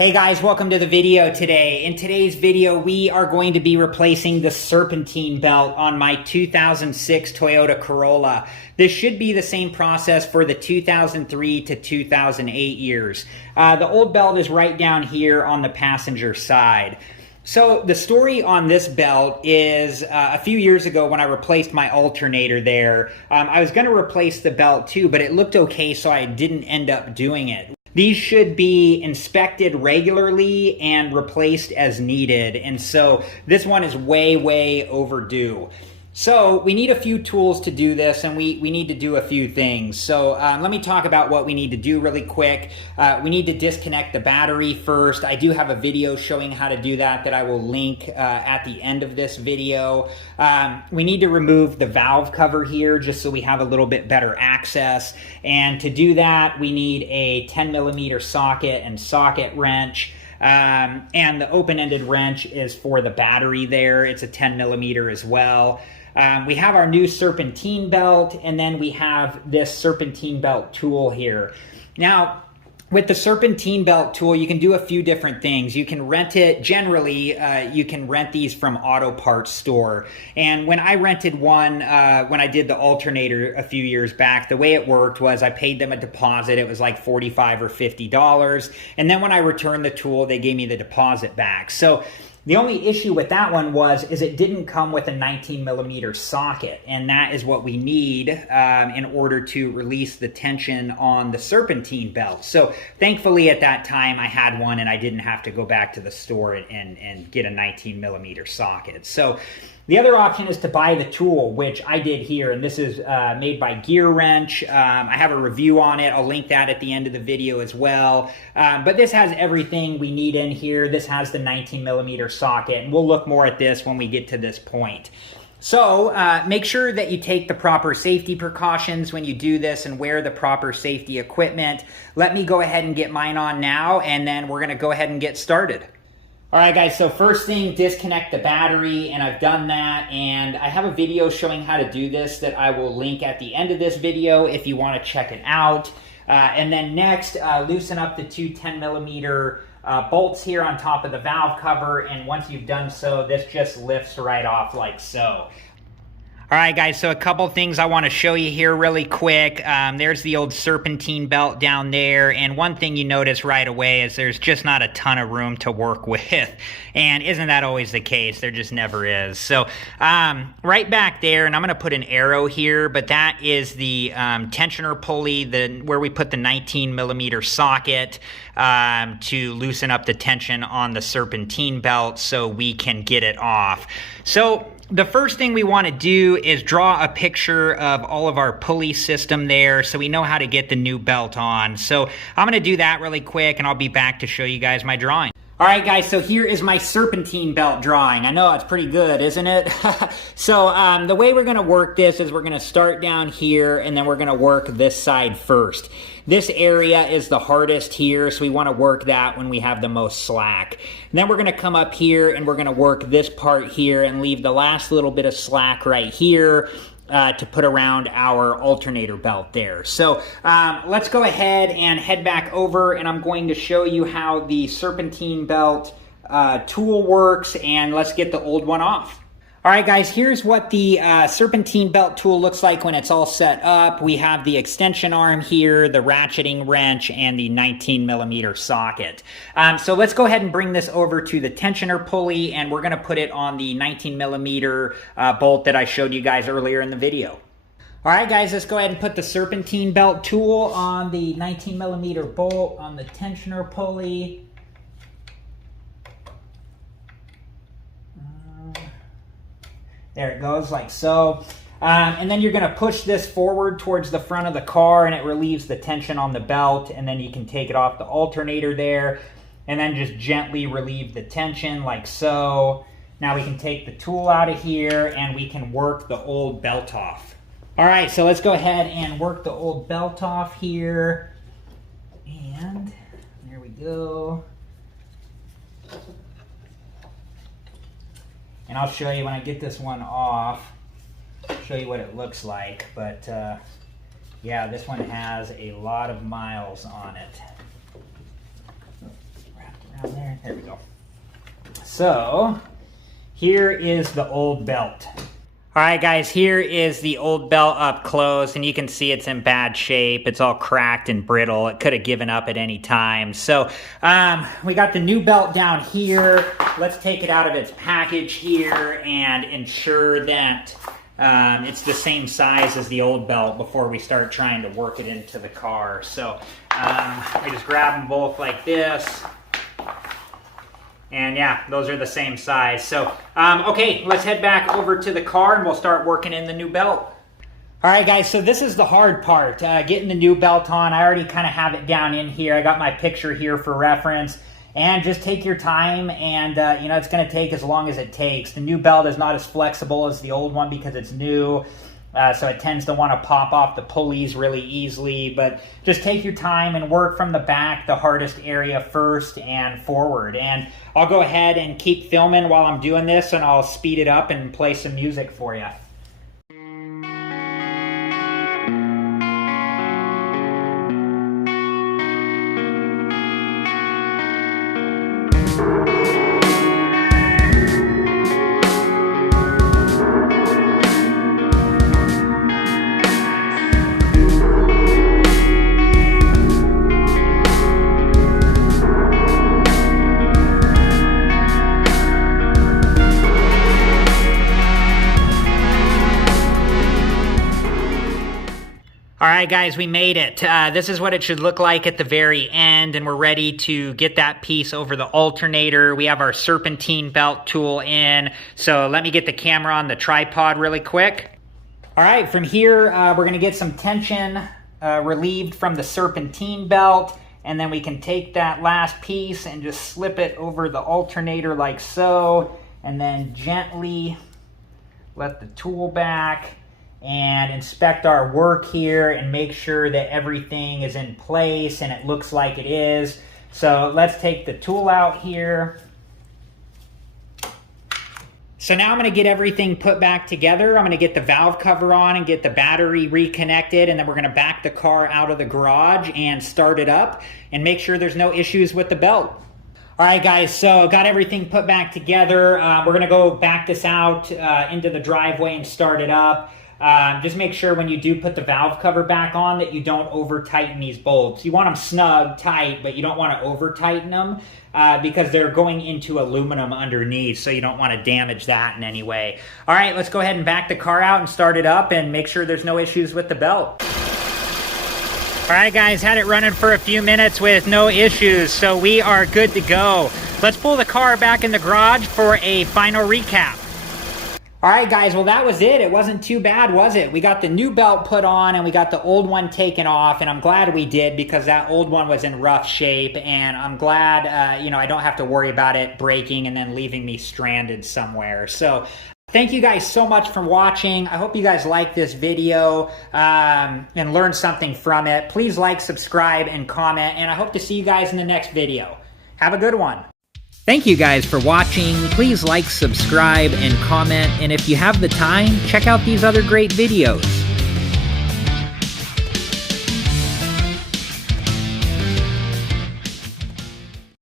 Hey guys, welcome to the video today. In today's video, we are going to be replacing the Serpentine belt on my 2006 Toyota Corolla. This should be the same process for the 2003 to 2008 years. The old belt is right down here on the passenger side. So the story on this belt is a few years ago when I replaced my alternator there, I was going to replace the belt too, but it looked okay, so I didn't end up doing it. These should be inspected regularly and replaced as needed. And so this one is way overdue. So we need a few tools to do this, and we need to do a few things. So let me talk about what we need to do really quick. We need to disconnect the battery first. I do have a video showing how to do that I will link at the end of this video. We need to remove the valve cover here just so we have a little bit better access. And to do that, we need a 10mm socket and socket wrench. And the open-ended wrench is for the battery there. It's a 10mm as well. We have our new Serpentine belt, and then we have this Serpentine belt tool here. Now, with the Serpentine belt tool, you can do a few different things. You can rent it, generally, you can rent these from auto parts store. And when I rented one, when I did the alternator a few years back, the way it worked was I paid them a deposit. It was like $45 or $50. And then when I returned the tool, they gave me the deposit back. So the only issue with that one is it didn't come with a 19mm socket, and that is what we need in order to release the tension on the Serpentine belt. So thankfully at that time I had one and I didn't have to go back to the store and get a 19mm socket. So the other option is to buy the tool, which I did here, and this is made by Gear Wrench. I have a review on it. I'll link that at the end of the video as well. But this has everything we need in here. This has the 19mm socket, and we'll look more at this when we get to this point. So make sure that you take the proper safety precautions when you do this and wear the proper safety equipment. Let me go ahead and get mine on now, and then we're going to go ahead and get started. All right, guys, so first thing, disconnect the battery, and I've done that, and I have a video showing how to do this that I will link at the end of this video if you want to check it out. And then next, loosen up the two 10mm bolts here on top of the valve cover, and once you've done so, this just lifts right off like so. All right, guys, so a couple things I want to show you here really quick. There's the old Serpentine belt down there, and one thing you notice right away is there's just not a ton of room to work with. And isn't that always the case? There just never is. So right back there, and I'm going to put an arrow here, but that is the tensioner pulley, where we put the 19mm socket to loosen up the tension on the Serpentine belt so we can get it off. So the first thing we want to do is draw a picture of all of our pulley system there so we know how to get the new belt on. So I'm going to do that really quick, and I'll be back to show you guys my drawing. All right, guys, so here is my Serpentine belt drawing. I know it's pretty good, isn't it? So the way we're going to work this is we're going to start down here, and then we're going to work this side first. This area is the hardest here, so we want to work that when we have the most slack. And then we're going to come up here, and we're going to work this part here and leave the last little bit of slack right here to put around our alternator belt there. So let's go ahead and head back over, and I'm going to show you how the Serpentine belt tool works, and let's get the old one off. All right, guys, here's what the Serpentine belt tool looks like when it's all set up. We have the extension arm here, the ratcheting wrench, and the 19mm socket. So let's go ahead and bring this over to the tensioner pulley, and we're going to put it on the 19mm bolt that I showed you guys earlier in the video. All right, guys, let's go ahead and put the Serpentine belt tool on the 19mm bolt on the tensioner pulley. There it goes, like so. And then you're going to push this forward towards the front of the car, and it relieves the tension on the belt, and then you can take it off the alternator there, and then just gently relieve the tension like so. Now we can take the tool out of here, and we can work the old belt off. All right, so let's go ahead and work the old belt off here. And there we go. And I'll show you when I get this one off, show you what it looks like. But yeah, this one has a lot of miles on it. Wrapped There we go. So here is the old belt. All right, guys, here is the old belt up close, and you can see it's in bad shape. It's all cracked and brittle. It could have given up at any time. So we got the new belt down here. Let's take it out of its package here and ensure that it's the same size as the old belt before we start trying to work it into the car. So we just grab them both like this. And yeah, those are the same size. So, okay, let's head back over to the car and we'll start working in the new belt. All right, guys, so this is the hard part, getting the new belt on. I already kind of have it down in here. I got my picture here for reference. And just take your time, and you know, it's going to take as long as it takes. The new belt is not as flexible as the old one because it's new. So it tends to want to pop off the pulleys really easily, but just take your time and work from the back, the hardest area first, and forward. And I'll go ahead and keep filming while I'm doing this, and I'll speed it up and play some music for you. All right, guys, we made it. This is what it should look like at the very end, and we're ready to get that piece over the alternator. We have our Serpentine belt tool in, so let me get the camera on the tripod really quick. All right, from here, we're gonna get some tension relieved from the Serpentine belt, and then we can take that last piece and just slip it over the alternator like so, and then gently let the tool back and inspect our work here and make sure that everything is in place and it looks like it is. So let's take the tool out here. So now I'm going to get everything put back together. I'm going to get the valve cover on and get the battery reconnected, and then we're going to back the car out of the garage and start it up and make sure there's no issues with the belt. All right, guys, so got everything put back together. We're going to go back this out into the driveway and start it up. Just make sure when you do put the valve cover back on that you don't over tighten these bolts. You want them snug, tight, but you don't want to over tighten them because they're going into aluminum underneath, so you don't want to damage that in any way. All right, let's go ahead and back the car out and start it up and make sure there's no issues with the belt. All right, guys, had it running for a few minutes with no issues, so we are good to go. Let's pull the car back in the garage for a final recap. All right, guys, well, that was it. It wasn't too bad, was it? We got the new belt put on and we got the old one taken off, and I'm glad we did because that old one was in rough shape, and I'm glad, you know, I don't have to worry about it breaking and then leaving me stranded somewhere. So thank you guys so much for watching. I hope you guys liked this video and learned something from it. Please like, subscribe, and comment, and I hope to see you guys in the next video. Have a good one. Thank you guys for watching. Please like, subscribe, and comment, and if you have the time, check out these other great videos.